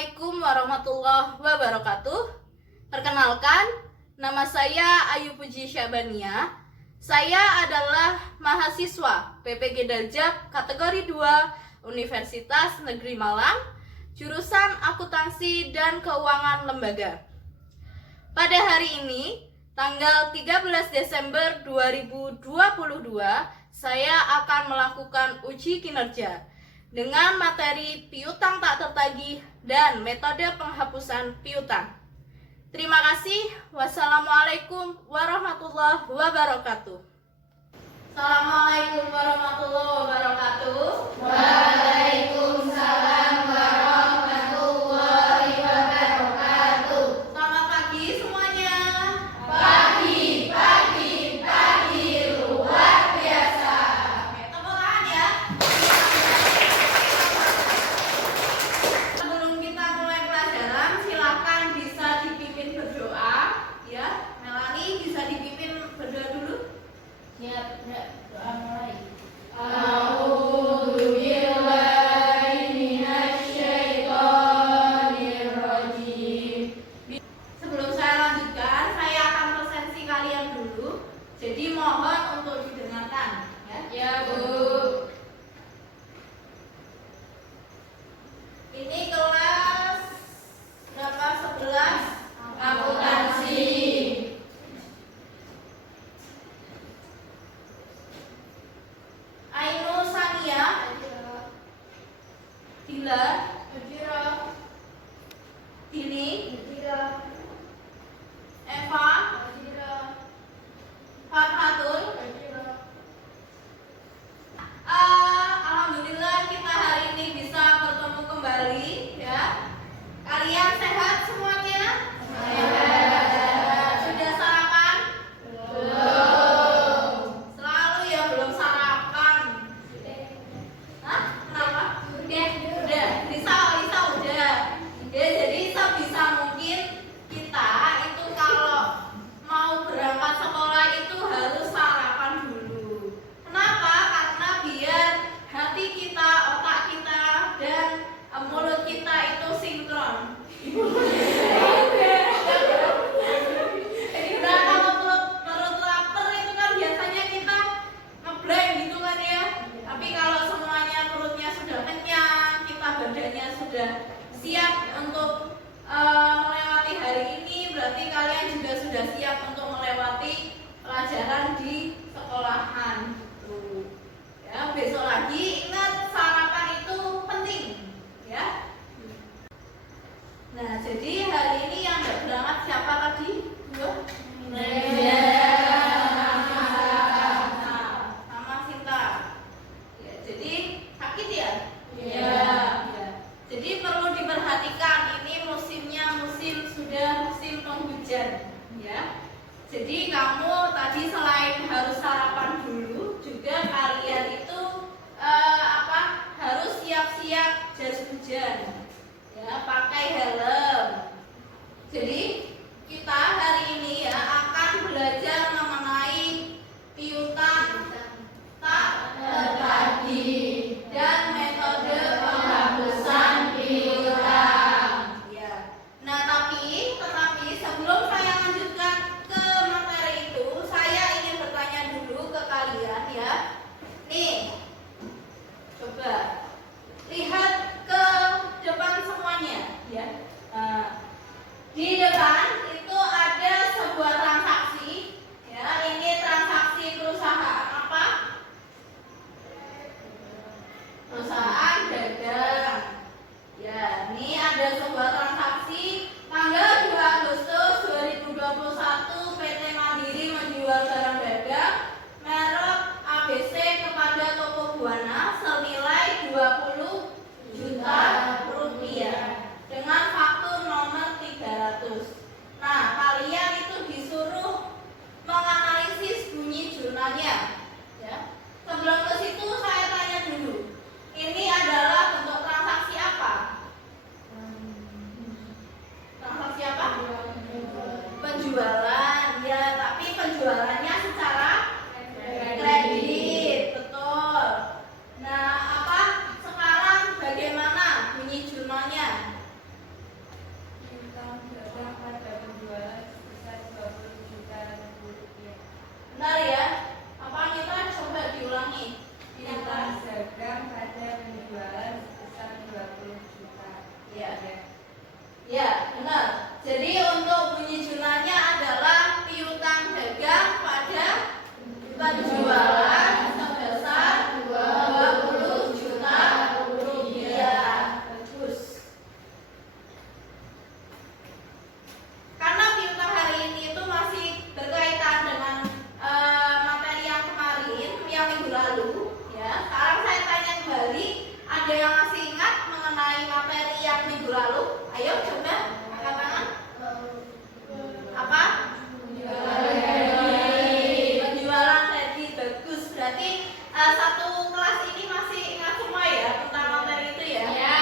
Assalamualaikum warahmatullahi wabarakatuh. Perkenalkan, nama saya Ayu Puji Syabania. Saya adalah mahasiswa PPG Darjab kategori 2 Universitas Negeri Malang, jurusan Akuntansi dan Keuangan Lembaga. Pada hari ini, tanggal 13 Desember 2022, saya akan melakukan uji kinerja dengan materi piutang tak tertagih dan metode penghapusan piutang. Terima kasih. Wassalamualaikum warahmatullahi wabarakatuh. Assalamualaikum warahmatullahi wabarakatuh. Waalaikumsalam warahmatullahi wabarakatuh. Selamat pagi semuanya. Pagi, luar biasa. Oke, tepuk tangan ya. Sebelum kita mulai pelajaran, silakan bisa dipimpin berdoa, ya. Melani bisa dipimpin berdoa dulu. Siap, doa mulai. Sebelum saya lanjutkan, saya akan presensi kalian dulu. Jadi mohon untuk didengarkan, ya. Ya, Bu. Ini kelas berapa? 11 Akuntansi. Ainu Sania, Dila, Dini, Eva, Farhatun. Alhamdulillah kita hari ini bisa bertemu kembali, ya. Kalian sehat semuanya? Sudah sarapan? Selalu ya belum sarapan. Hah? Kenapa? Udah. Lisa udah. Ya, jadi sebisa mungkin kita itu kalau mau berangkat sekolah itu harus sarapan dulu. Kenapa? Karena biar hati kita, otak kita, dan mulut kita itu sinkron. Nah, kalau perut lapar itu kan biasanya kita ngeblank gitu kan ya. Tapi kalau semuanya perutnya sudah kenyang, kita badannya sudah siap untuk melewati hari ini, berarti kalian juga sudah siap untuk melewati pelajaran di sekolahan. Tuh. Ya, besok lagi ingat sarapan itu penting, ya. Nah, jadi hari ini yang nggak berangkat siapa tadi? Dua? Sama Sinta. Ya, jadi sakit ya? Iya. Ya. Jadi perlu diperhatikan, ini musimnya sudah musim penghujan, ya. Jadi kamu tadi selain harus sarapan dulu dagang pada penjualan sebesar 20 juta. Ya. Ya, benar. Jadi untuk bunyi jurnalnya adalah piutang dagang pada penjualan sebesar 20 juta rupiah. Bagus. Karena piutang hari ini itu masih berkaitan dengan materi yang kemarin, yang minggu lalu, ya. Sekarang saya tanya kembali, ada yang masih ingat mengenai materi yang minggu lalu? Ayo coba angkat tangan. Apa? Penjualan kredit. Bagus. Berarti satu kelas ini masih ingat semua ya tentang materi itu ya? Ya.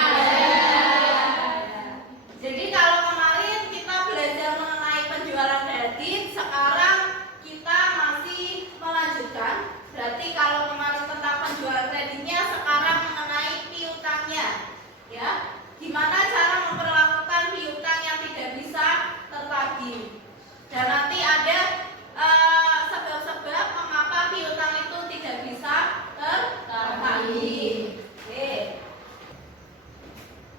Jadi kalau kemarin kita belajar mengenai penjualan kredit, sekarang kita masih melanjutkan. Berarti kalau kemarin tentang penjualan kreditnya, sekarang mengenai piutangnya, ya. Gimana cara memperlakukan piutang yang tidak bisa tertagih? Dan nanti ada sebab-sebab mengapa piutang itu tidak bisa tertagih. Oke.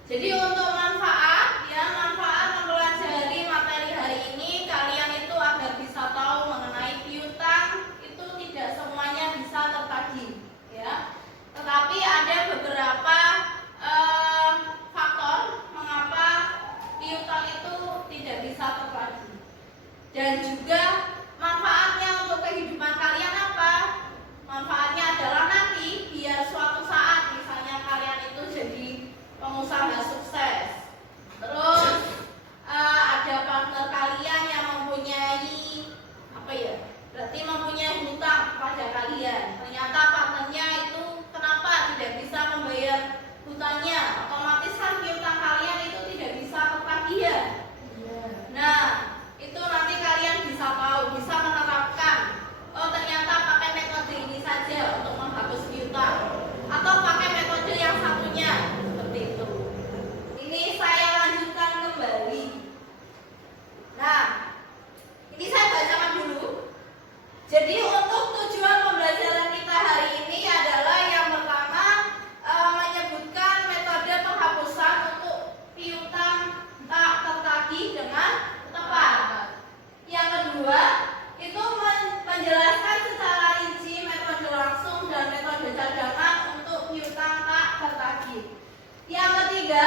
Jadi untuk manfaat mempelajari materi hari ini, kalian itu agar bisa tahu mengenai piutang itu tidak semuanya bisa tertagih, ya. Tetapi ada beberapa faktor mengapa piutang itu tidak bisa tertagih. Dan juga manfaatnya untuk kehidupan kalian apa? Manfaatnya adalah nanti biar suatu saat misalnya kalian itu jadi pengusaha sukses. Terus ada partner kalian yang mempunyai apa ya? Berarti mempunyai hutang pada kalian. Ternyata partnernya itu kenapa tidak bisa membayar hutangnya? Otomatis kan piutang kalian itu tidak bisa tertagih ya. Nah, itu nanti kalian bisa tahu, bisa menerapkan. Oh, ternyata pakai metode ini saja untuk menghapus piutang, atau pakai metode yang satunya, seperti itu. Ini saya lanjutkan kembali. Nah, ini saya bacakan dulu. Jadi untuk tujuan pembelajaran kita hari ini adalah yang pertama menyebutkan metode penghapusan untuk piutang tak tertagih dengan tepat. Yang kedua, itu menjelaskan secara rinci metode langsung dan metode cadangan untuk piutang tak tertagih. Yang ketiga,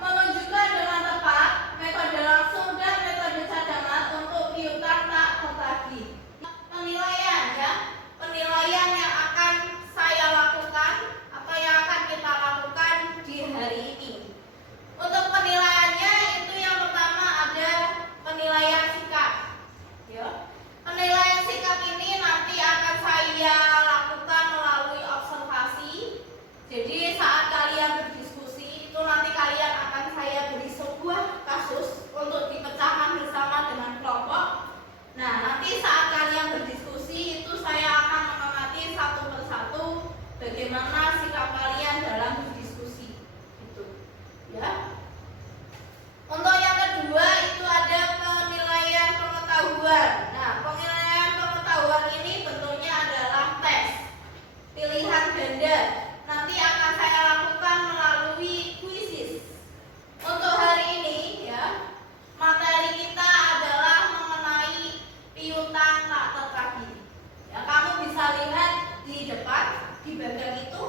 menunjukkan dengan tepat metode langsung dan metode cadangan untuk piutang tak tertagih. Penilaian ya, penilaian yang akan saya lakukan atau yang akan kita lakukan di hari ini. Untuk penilaiannya itu yang pertama ada penilaian sikap. Ya. Penilaian sikap ini nanti akan saya lakukan melalui observasi. Jadi saat kalian berdiskusi itu nanti kalian akan saya beri sebuah kasus untuk dipecahkan bersama dengan kelompok. Nah, nanti saat kalian berdiskusi itu saya akan mengamati satu persatu bagaimana sikap kalian dalam berdiskusi. Gitu. Ya. Untuk yang kedua itu ada penilaian pengetahuan. Nah, penilaian pengetahuan ini bentuknya adalah tes pilihan ganda. Nanti akan saya lakukan melalui kuisis. Untuk hari ini ya, materi kita adalah mengenai piutang tak tertagih. Ya, kamu bisa lihat di depan di bagian itu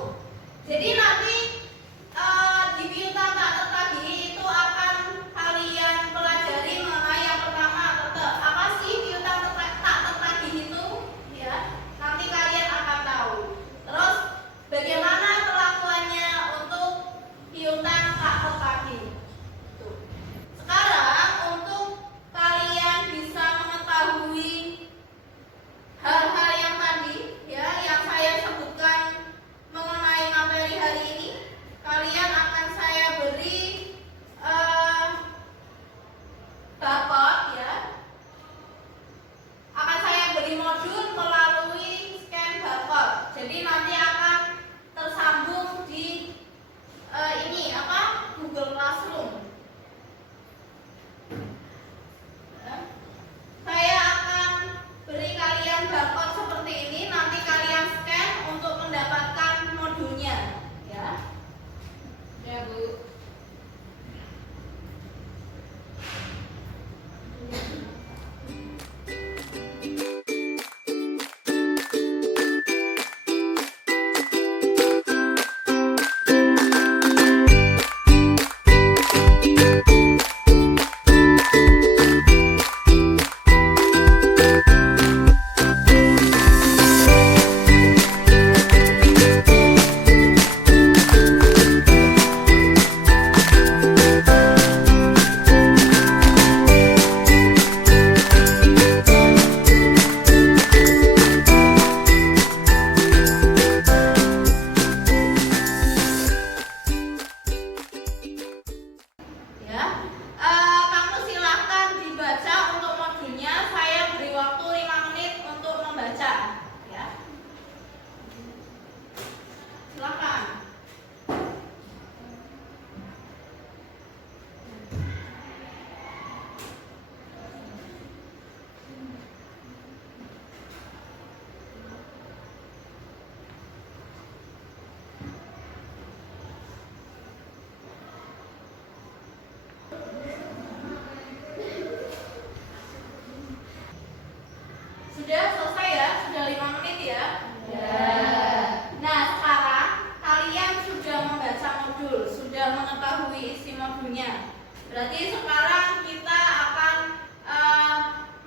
Berarti sekarang kita akan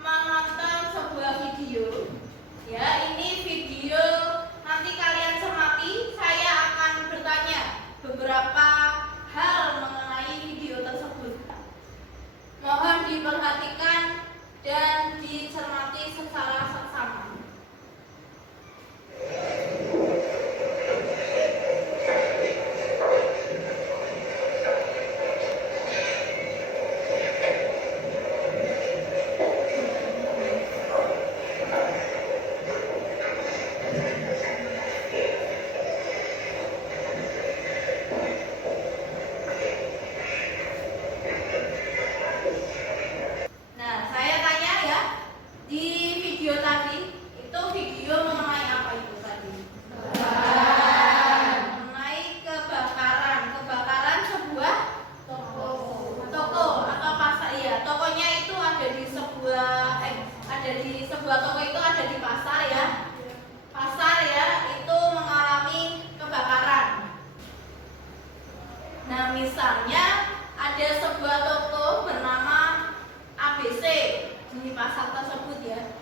menonton sebuah video. Ya, ini video, nanti kalian cermati. Saya akan bertanya beberapa hal mengenai video tersebut. Mohon diperhatikan dan dicermati secara seksama. Nah, saya tanya ya, di video tadi itu video mengenai apa itu tadi? Mengenai kebakaran. Kebakaran sebuah toko atau pasar. Iya, tokonya itu ada di sebuah toko itu ada di pasar ya. Pasar ya, itu mengalami kebakaran. Nah, misalnya ada sebuah toko bernama ABC di pasar tersebut ya.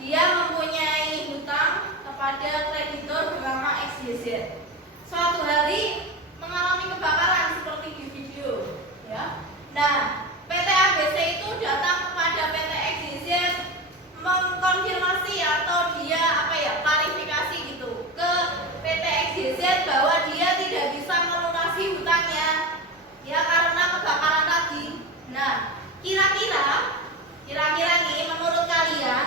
Dia mempunyai hutang kepada kreditur bernama XYZ. Suatu hari mengalami kebakaran seperti di video ya. Nah, PT ABC itu datang kepada PT XYZ mengkonfirmasi atau dia klarifikasi gitu ke PT XYZ bahwa dia tidak bisa melunasi hutangnya ya karena kebakaran tadi. Nah, kira-kira nih menurut kalian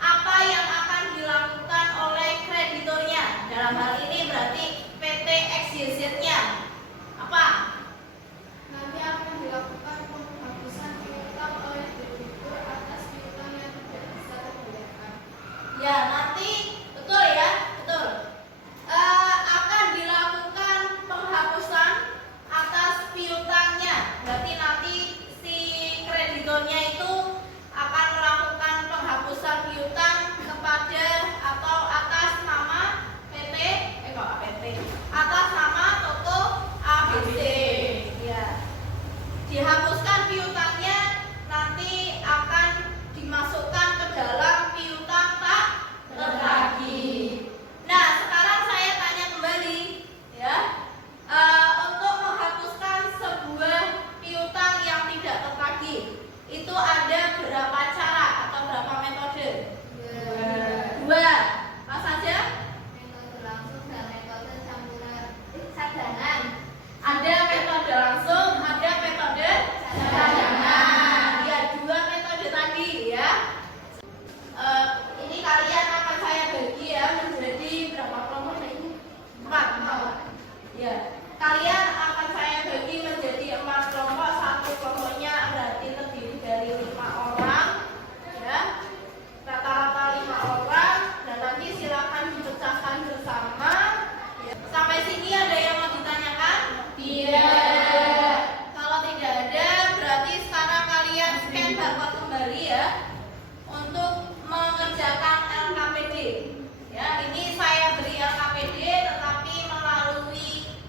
apa yang akan dilakukan oleh kreditornya? Dalam hal ini berarti PT XYZ-nya. Apa? Nanti akan dilakukan penghapusan piutang oleh kreditur atas piutang yang tidak bisa terbayarkan. Ya, nanti betul ya, betul. Akan dilakukan penghapusan atas piutangnya. Berarti nanti si kreditornya itu akan melakukan penghapusan piutang kepada atau atas nama PT atas nama toko ABC. Ya. Dihapuskan piutangnya, nanti akan dimasukkan ke dalam piutang tak tertagih. Nah, sekarang saya tanya kembali ya. Untuk menghapuskan sebuah piutang yang tidak tertagih, itu ada berapa cara atau berapa metode? Dua. Apa saja? Metode langsung dan metode campuran Cadangan. Ada metode langsung, ada metode cadangan. Ya, dua metode tadi ya. Ini kalian akan saya bagi ya menjadi berapa kelompok ini? 4. Ya, kalian akan saya bagi menjadi 4 kelompok. Satu kelompoknya berarti terdiri dari 5 orang, ya, rata-rata 5 orang. Dan nanti silakan dipecahkan bersama. Ya. Sampai sini ada yang mau ditanyakan? Tidak. Kalau tidak ada, berarti sekarang kalian scan barcode kembali ya untuk mengerjakan LKPD. Ya, ini saya beri LKPD tetapi melalui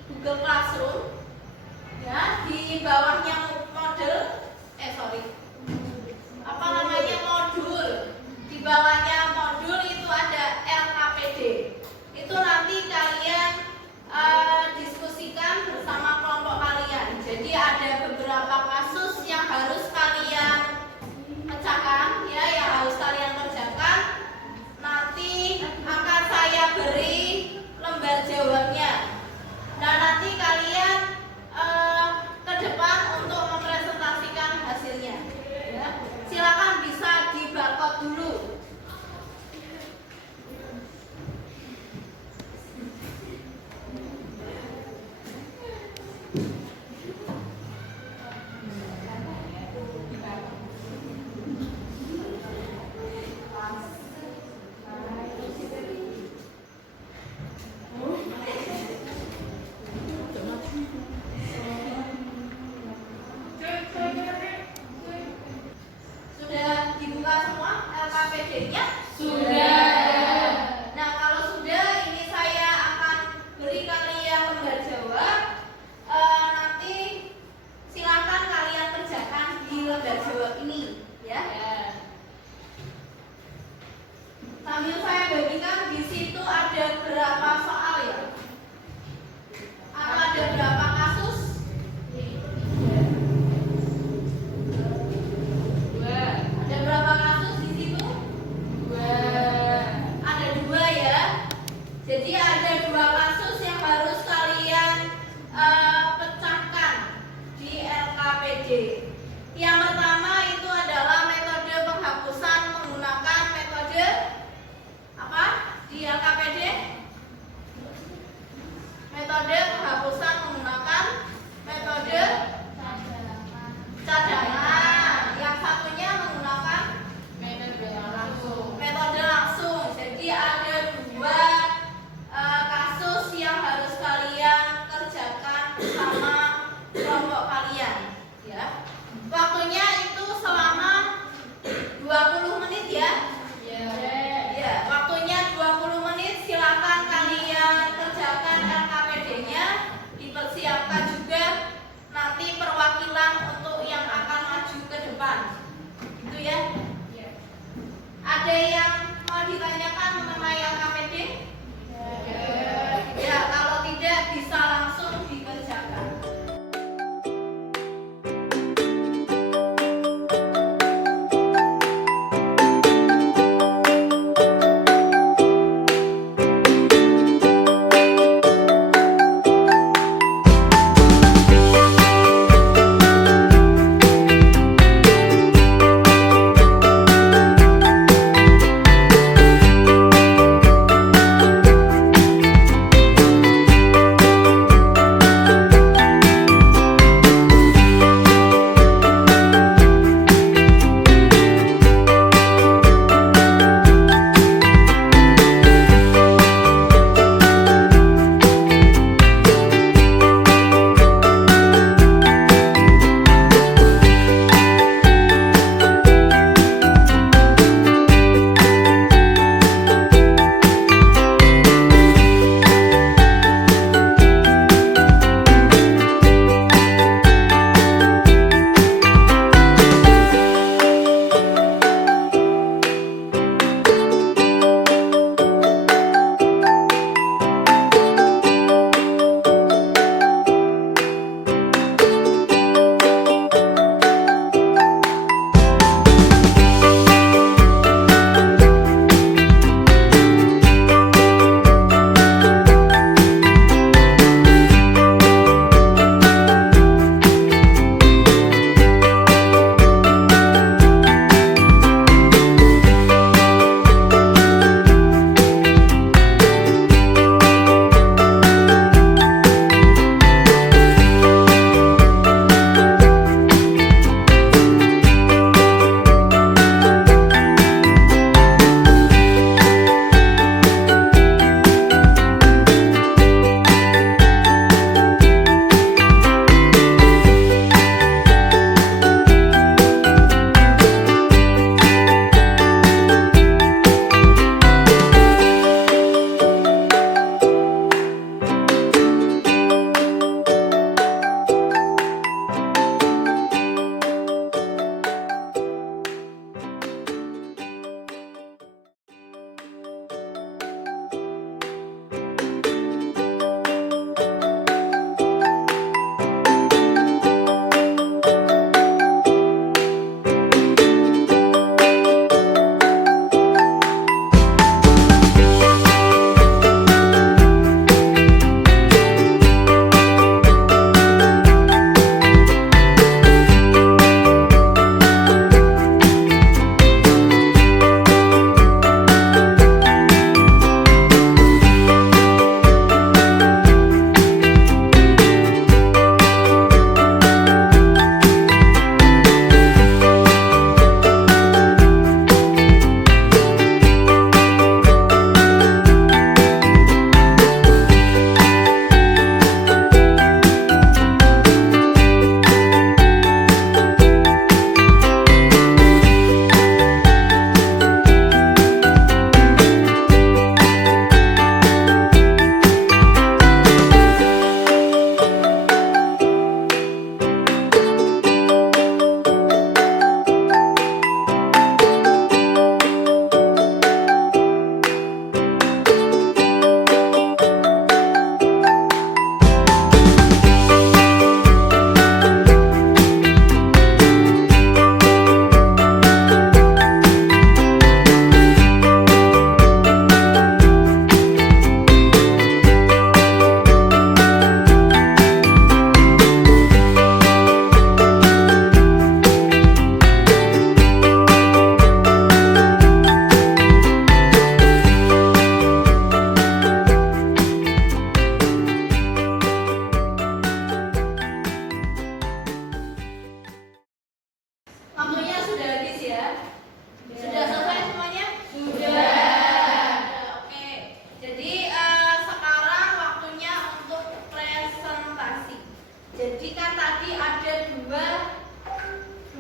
Google Classroom. Ya, di bawahnya modul. Di bawahnya modul itu ada LKPD. Itu nanti kalian diskusikan bersama kelompok kalian. Jadi ada beberapa kasus yang harus kalian pecahkan ya, yang harus kalian kerjakan. Nanti akan saya beri lembar jawabnya. Nah, nanti kalian ke depan untuk mempresentasikan hasilnya ya. Silakan bisa di barcode dulu.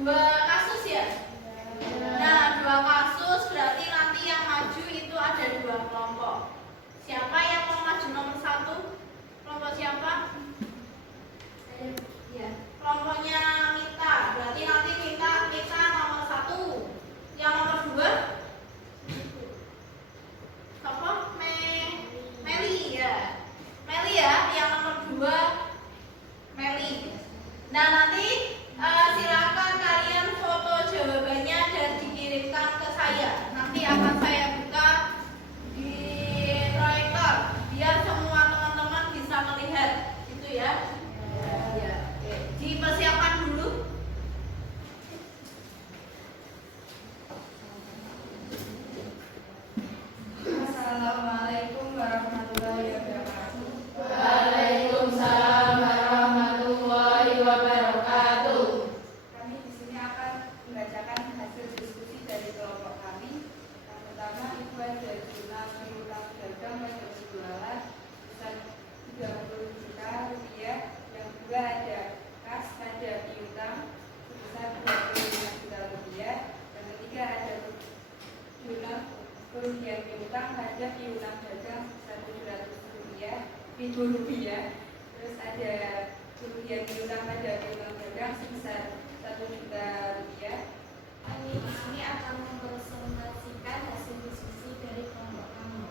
dua kasus ya. Nah, dua kasus berarti nanti yang maju itu ada dua kelompok. Siapa yang mau maju nomor satu? Kelompok siapa? Ya, kelompoknya Mita. Berarti nanti Mita nomor satu. Yang nomor dua? Siapa? Meli ya. Meli ya. Yang nomor dua Meli. Nah, nanti silakan kalian foto jawabannya dan dikirimkan ke saya. Nanti akan saya buka di proyektor biar semua teman-teman bisa melihat, gitu ya. Ya. Dipersiapkan dulu. Assalamualaikum warahmatullahi wabarakatuh. Waalaikumsalam warahmatullahi wabarakatuh. Kami di sini akan membacakan hasil diskusi dari kelompok kami. Yang pertama itu ada jurnal piutang dagang pada penjualan sebesar 30 juta rupiah. Yang kedua ada kas pada piutang sebesar 25 juta rupiah. Yang ketiga ada jurnal kerugian piutang pada piutang dagang sebesar 700 rupiah, Terus ada kerugian piutang pada piutang dagang sebesar 1 juta rupiah. Kami di sini akan mempresentasikan hasil diskusi dari kelompok kami.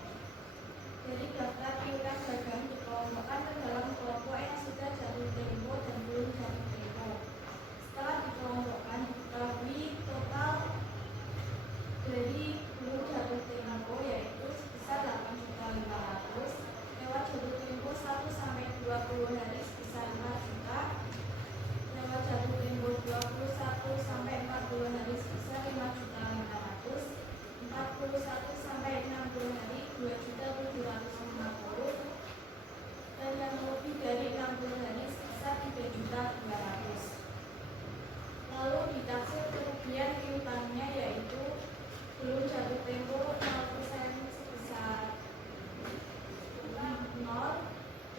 Jadi daftar piutang dagang dikelompokkan ke dalam kelompok yang sudah jatuh tempo dan belum jatuh tempo. Setelah dikelompokkan diketahui total dari belum jatuh tempo yaitu sebesar 8.500.000, lewat jatuh tempo 1 sampai 20 hari sebesar 4 juta, lewat jatuh tempo 21 sampai 40 hari sebesar 5.500.000, 41 sampai 60 hari 2.750.000, dan yang lebih dari 60 hari sebesar 3.200.000. Lalu ditaksir kerugian piutangnya yaitu belum jatuh tempo 0% sebesar 0,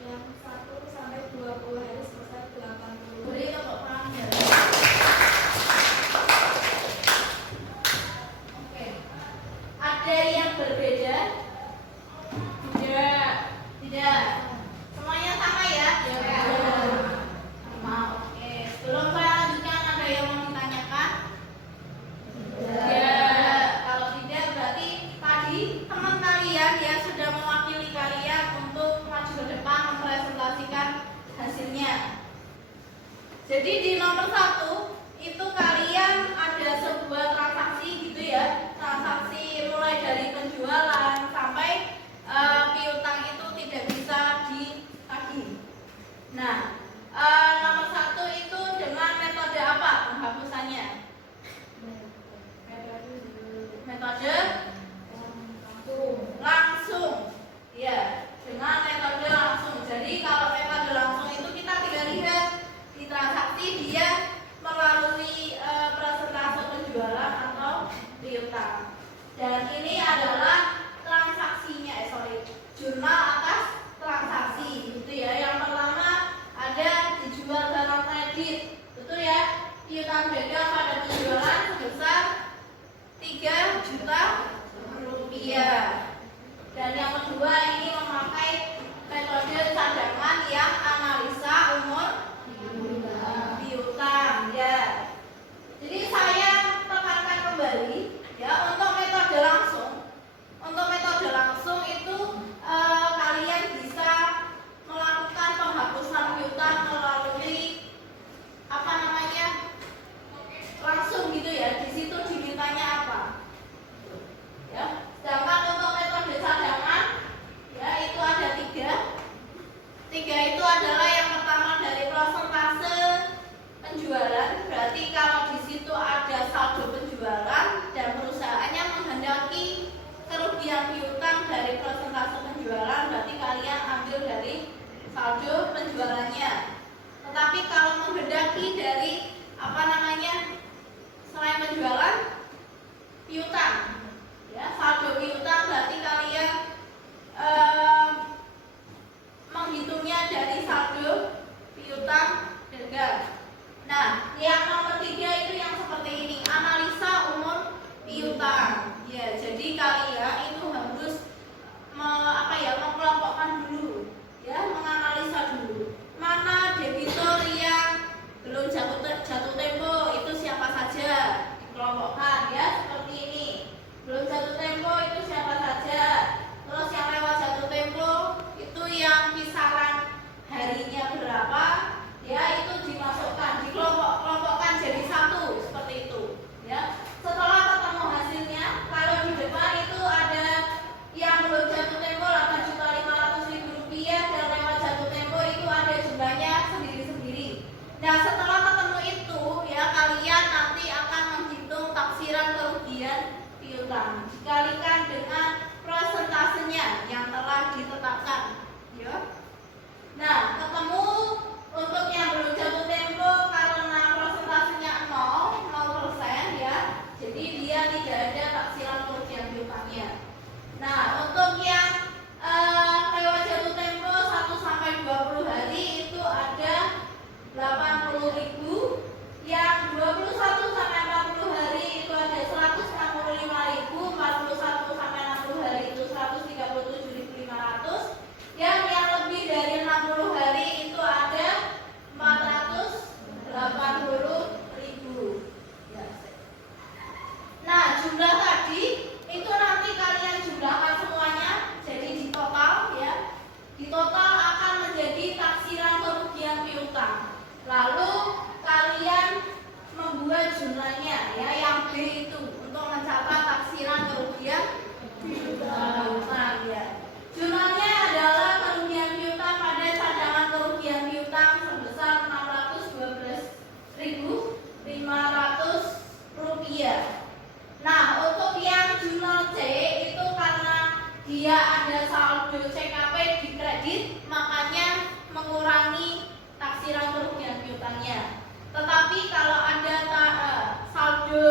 yang 1 sampai 20 hari sebesar 80. Beri tepuk tangan ya. Oke. Ada yang berbeda? Tidak. Semuanya sama ya? Ya. Sama. Oke. Sebelum saya lanjutkan, ada yang mau ditanyakan? Ya. Kalau tidak berarti tadi teman kalian yang sudah mewakili kalian untuk maju ke depan mempresentasikan hasilnya. Jadi di nomor 1 itu kalian ada sebuah transaksi gitu ya, transaksi mulai dari penjualan sampai piutang itu tidak bisa ditagih. Nah, nomor 1 itu dengan metode apa penghapusannya? Metode langsung. Ya, dengan metode langsung. Jadi kalau metode langsung itu kita tinggal lihat di transaksi dia melalui persentase penjualan atau piutang. Dan ini adalah transaksinya, jurnal atas transaksi gitu ya. Yang pertama dikalikan dengan prosentasenya yang telah ditetapkan. Ya. Nah, ketemu untuk yang belum jatuh tempo karena prosentasenya 0% ya. Jadi dia tidak ada taksiran kerugian piutangnya. Nah, untuk yang lewat jatuh tempo 1 sampai 20 hari itu ada 80.000, yang 21 sampai 40 hari itu ada 165.000, 41 sampai 60 hari itu 137.500, yang lebih dari 60 hari itu ada 480.000. Ya. Nah, jumlah tadi itu nanti kalian jumlahkan semuanya, jadi di total ya. Di total akan menjadi taksiran kerugian piutang. Lalu kalian membuat jumlahnya ya, yang B itu untuk mencatat taksiran kerugian piutang ya. Jumlahnya adalah kerugian piutang pada cadangan kerugian piutang sebesar Rp612.500. Nah, untuk yang jurnal C itu karena dia ada saldo CKP di kredit, makanya mengurangi taksiran kerugian piutangnya. Tetapi kalau ada saldo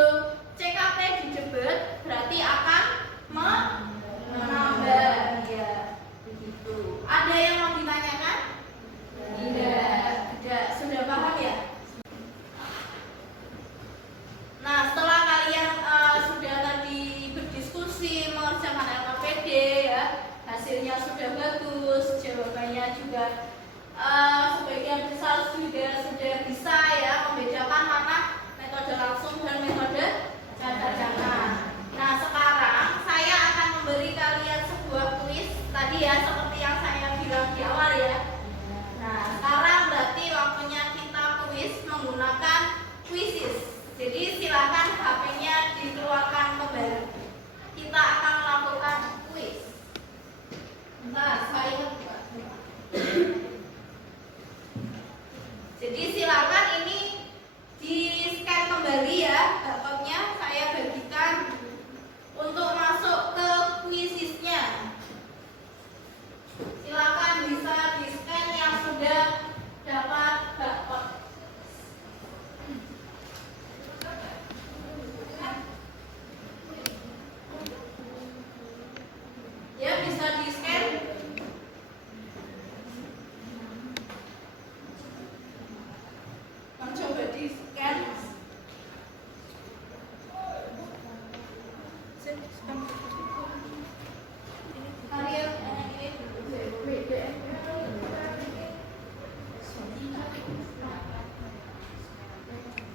CKP di debit, berarti akan menambah ya, begitu. Ada yang mau ditanyakan? Tidak. Sudah paham ya? Nah, setelah kalian sudah tadi berdiskusi mengerjakan LKPD ya, hasilnya sudah bagus, jawabannya juga sebagian besar sudah bisa ya membedakan mana metode langsung dan metode cadangan. Nah, sekarang saya akan memberi kalian sebuah kuis tadi ya, seperti yang saya bilang di awal ya. Nah, sekarang berarti waktunya kita kuis menggunakan Quizizz. Jadi silakan HP-nya dikeluarkan kembali. Kita akan melakukan kuis. Bentar, saya ingat. Jadi silakan ini di-scan kembali ya barcode-nya. Saya bagikan untuk masuk ke Quizizz-nya. Silakan bisa di-scan yang sudah dapat barcode. Ya, bisa di-scan. Mencoba di-scan. Kalian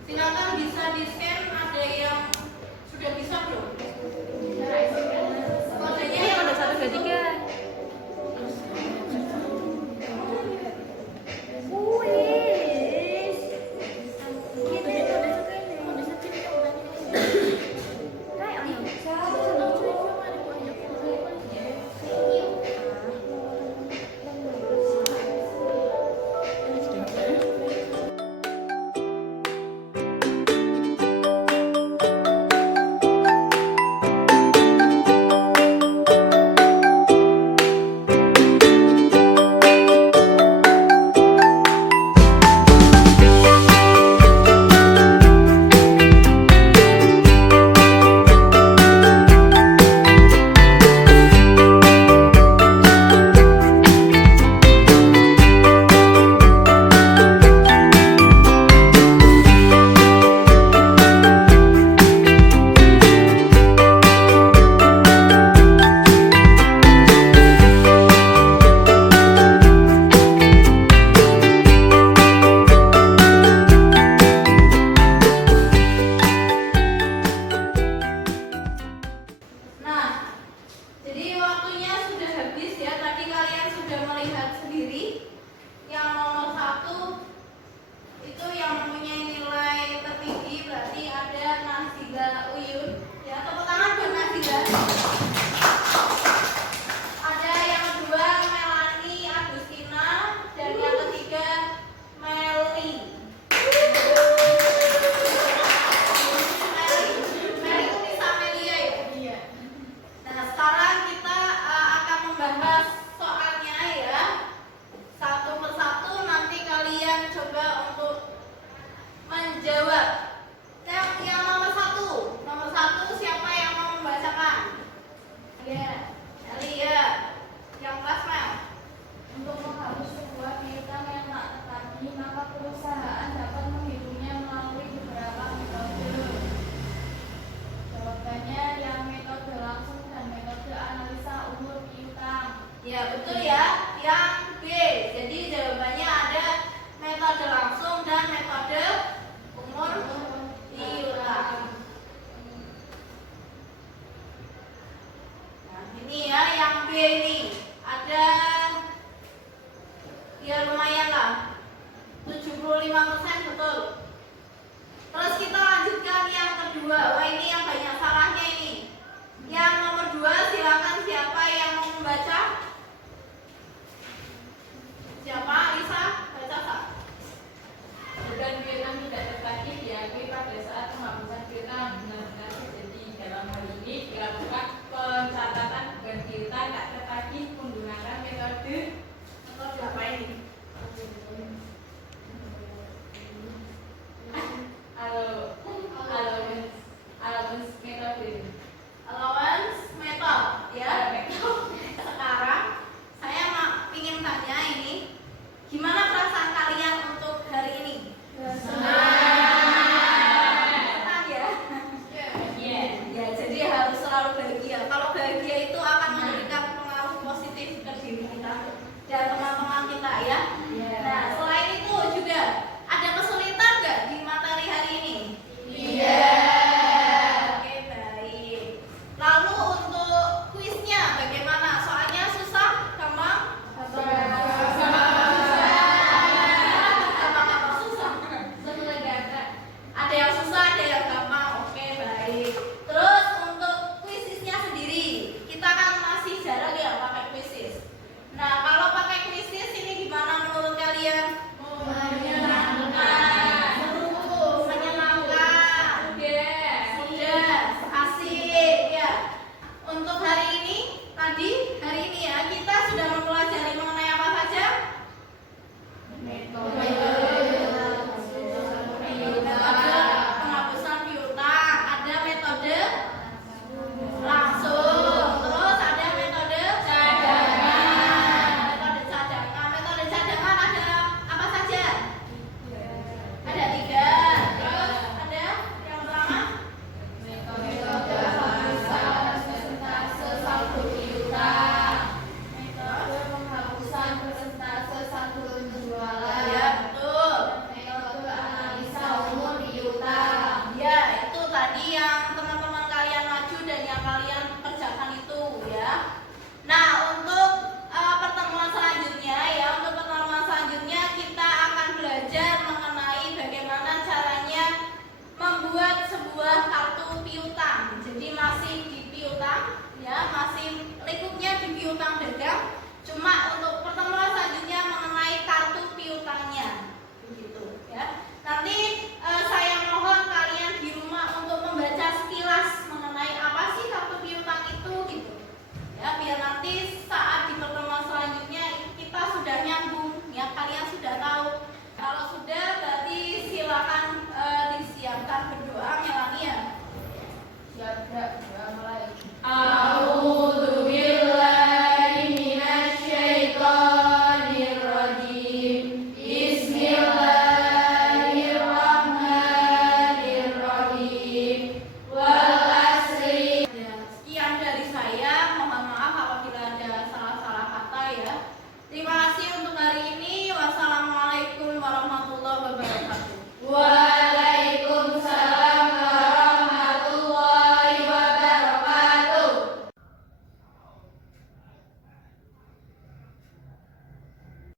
silakan bisa di-scan. Ada yang sudah bisa belum? Kodenya yang ada 1, 2, 3. perusahaan dapat menghitungnya melalui beberapa metode. Jawabannya yang metode langsung dan metode analisa umur piutang. Ya betul ya, yang B. Jadi jawabannya ada metode langsung dan metode umur piutang. Nah ini ya yang B ini ada ya lumayan lah 75%